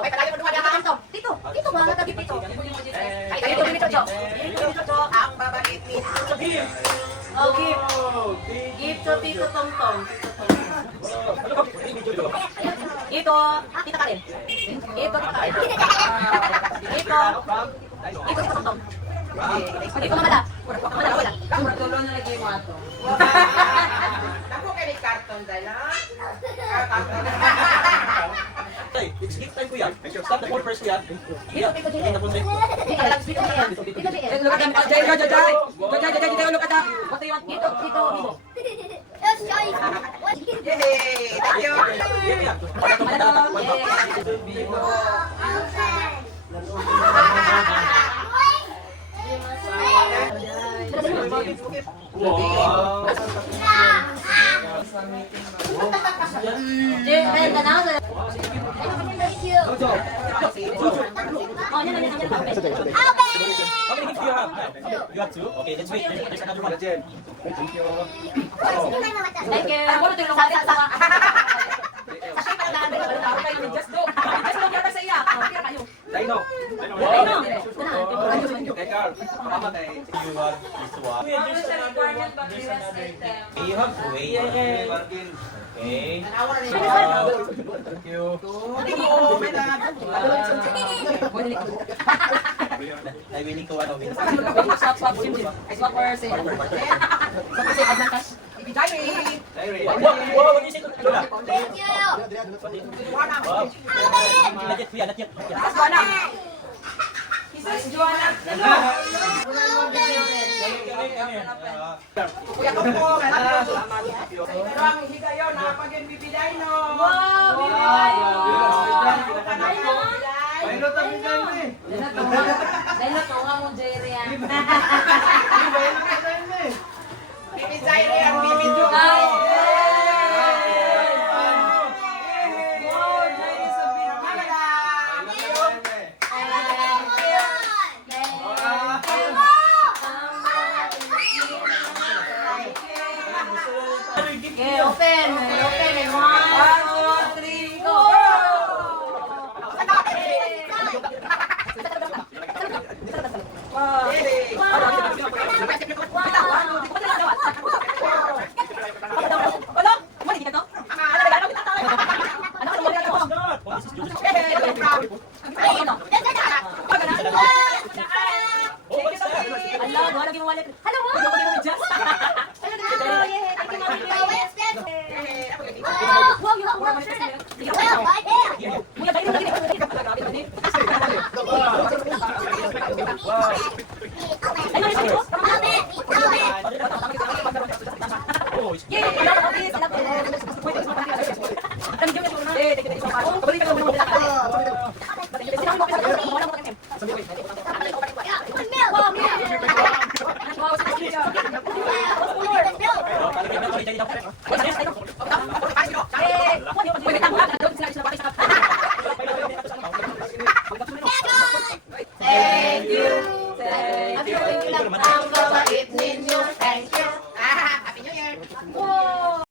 Ay, palagi mo dumaan dito. Dito. Dito mga tabi dito. Ay, dito dito, Jo. Dito dito, ang babait ni. Oh, gift. Gift to Tito Tongtong. Ito, Tita Karen. Ito, Tita Karen. Ito. Ito, Tito Tongtong. Ito, Mamala. Mamala, wala. Tulong na lagi mo ato. Ako kayo may karton dahil, ha? It's gift time ko yan. Start the call first ko yan. Dito, Tito Jay. Dito lang, dito lang. Dito, Jay. Look at them. Jay, look at that. What do you want? Dito, dito. Yay! Thank you! Jay, ayan ka na. Oh, yan. How many gifts do you have? You have two? Okay, let's wait. There's another one. Thank you. Thank you. Ano ito yung lumapit sa Just do. Just do kaya sa iya. Kaya kayo. Dino. Hey, Carl. Mama tayo. You have this one. Ano sa requirement ba clearance item? You have to wait. Okay. Thank you. I will go ano win. Swap, swap or say. Diary. Wow, what is it? Lola. Thank you. Wow. Not yet, kuya, not yet. Joanna. Isis Joanna. Kuya ko po. Salamat. Pero ang higayon, nakapagin bibiday no. Wow, bibigay mo. Pailot ang bibiday mo eh. Dahil natunga mo, Jerry. Bibiday mo yan, bibidyo. Ay, Okay, open. Open. One, two, three, go. Wow, you have one shirt. Well, right there.